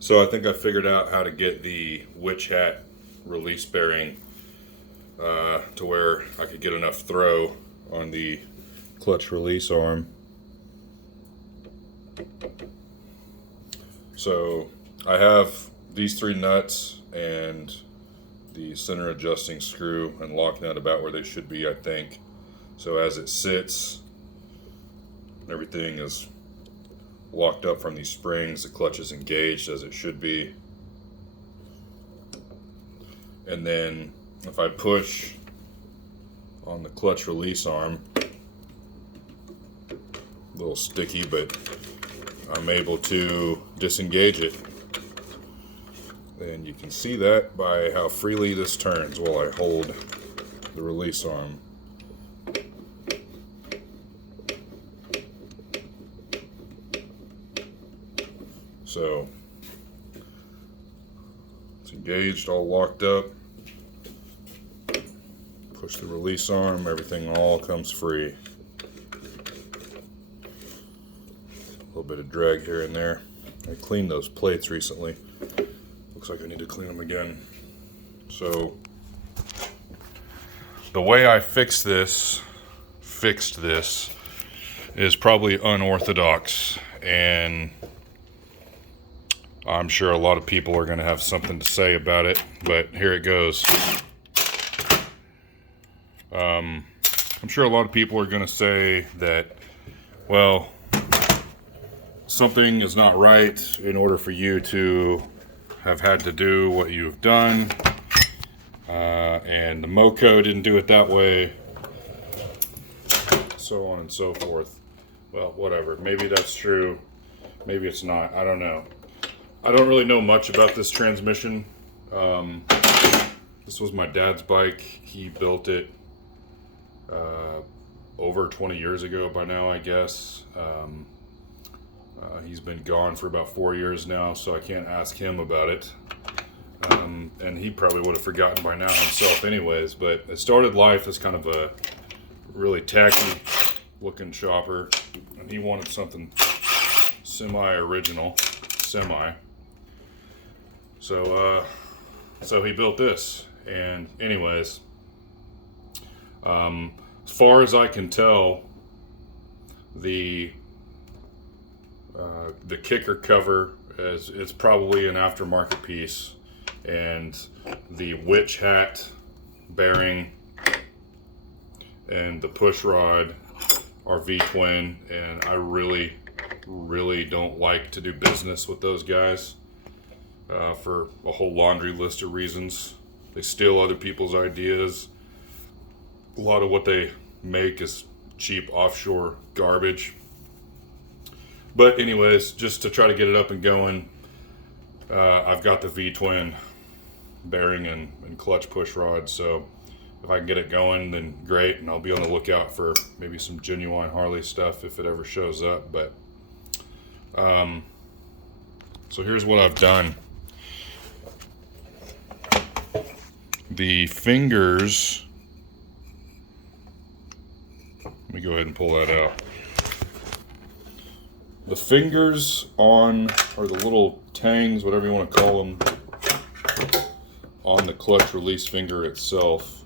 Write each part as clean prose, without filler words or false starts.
So I think I figured out how to get the Witchhat release bearing to where I could get enough throw on the clutch release arm. So I have these three nuts and the center adjusting screw and lock nut about where they should be, I think. So as it sits, everything is locked up from these springs. The clutch is engaged as it should be. And then if I push on the clutch release arm, a little sticky, but I'm able to disengage it. And you can see that by how freely this turns while I hold the release arm. So it's engaged, all locked up. Push the release arm, everything all comes free. A little bit of drag here and there. I cleaned those plates recently. Looks like I need to clean them again. So the way I fixed this is probably unorthodox, and I'm sure a lot of people are going to have something to say about it, but here it goes. I'm sure a lot of people are going to say that, well, something is not right in order for you to have had to do what you've done, and the MoCo didn't do it that way, so on and so forth. Well, whatever. Maybe that's true. Maybe it's not. I don't know. I don't really know much about this transmission. This was my dad's bike. He built it over 20 years ago by now, I guess. He's been gone for about 4 years now, so I can't ask him about it. And he probably would have forgotten by now himself anyways, but it started life as kind of a really tacky looking chopper, and he wanted something semi-original. So he built this, and anyways, as far as I can tell, the kicker cover it's probably an aftermarket piece, and the Witchhat bearing and the push rod are V-twin, and I really don't like to do business with those guys for a whole laundry list of reasons. They steal other people's ideas. A lot of what they make is cheap offshore garbage. But anyways, just to try to get it up and going, I've got the V-twin bearing and clutch push rod, so if I can get it going, then great, and I'll be on the lookout for maybe some genuine Harley stuff if it ever shows up. But so here's what I've done. The fingers, let me go ahead and pull that out. The fingers on, or the little tangs, whatever you want to call them, on the clutch release finger itself,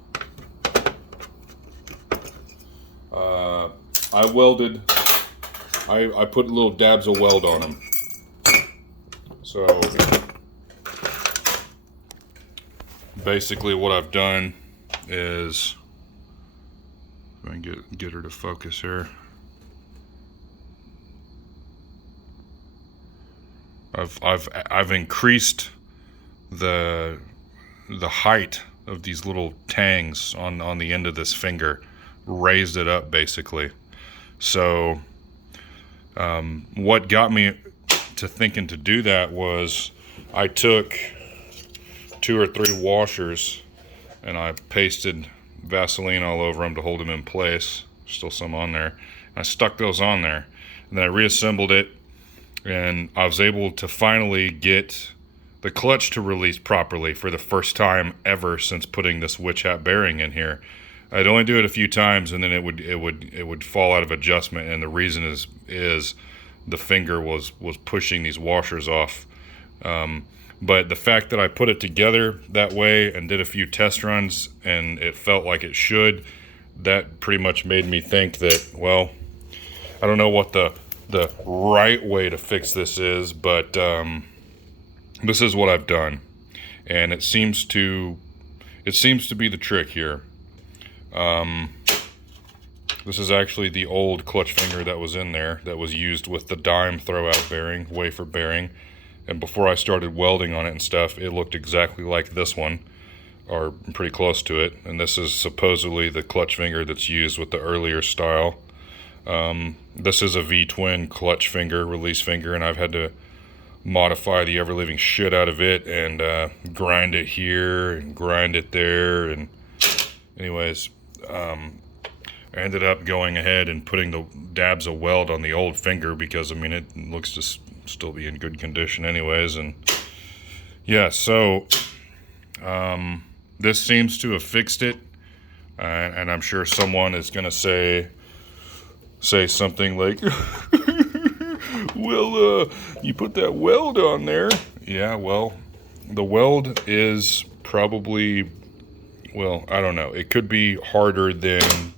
I welded, I put little dabs of weld on them. So basically what I've done is, if I can get her to focus here. I've increased the height of these little tangs on the end of this finger, raised it up basically. So what got me to thinking to do that was I took 2 or 3 washers and I pasted Vaseline all over them to hold them in place. Still some on there. I stuck those on there, and then I reassembled it, and I was able to finally get the clutch to release properly for the first time ever since putting this Witchhat bearing in here. I'd only do it a few times, and then it would fall out of adjustment, and the reason is the finger was pushing these washers off But the fact that I put it together that way and did a few test runs and it felt like it should, that pretty much made me think that, well, I don't know what the right way to fix this is, but this is what I've done, and it seems to be the trick here. This is actually the old clutch finger that was in there that was used with the dime throwout bearing, wafer bearing, and before I started welding on it and stuff, it looked exactly like this one, or pretty close to it. And this is supposedly the clutch finger that's used with the earlier style. This is a V-twin clutch finger, release finger, and I've had to modify the ever-living shit out of it and grind it here and grind it there. And anyways, I ended up going ahead and putting the dabs of weld on the old finger because, I mean, it looks to still be in good condition anyways. And yeah, so this seems to have fixed it, and I'm sure someone is gonna say something like, well, you put that weld on there. Yeah, well, the weld is probably, well, I don't know, it could be harder than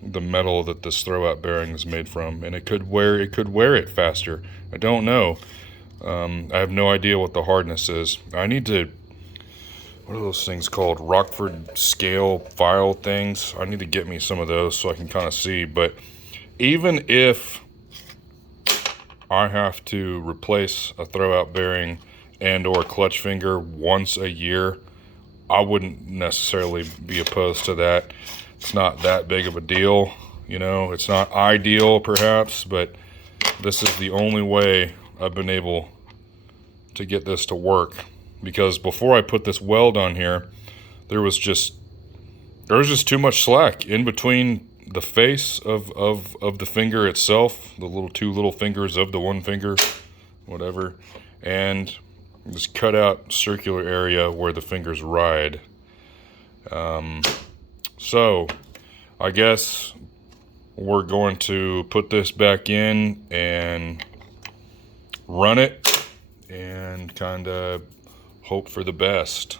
the metal that this throwout bearing is made from, and it could wear it faster. I don't know. I have no idea what the hardness is. I need to, what are those things called? Rockford scale file things. I need to get me some of those so I can kind of see. But even if I have to replace a throwout bearing and or clutch finger once a year, I wouldn't necessarily be opposed to that. It's not that big of a deal, you know. It's not ideal perhaps, but this is the only way I've been able to get this to work. Because before I put this weld on here, there was just too much slack in between the face of the finger itself, the two little fingers of the one finger, whatever, and this cut out circular area where the fingers ride. So I guess we're going to put this back in and run it and kind of hope for the best.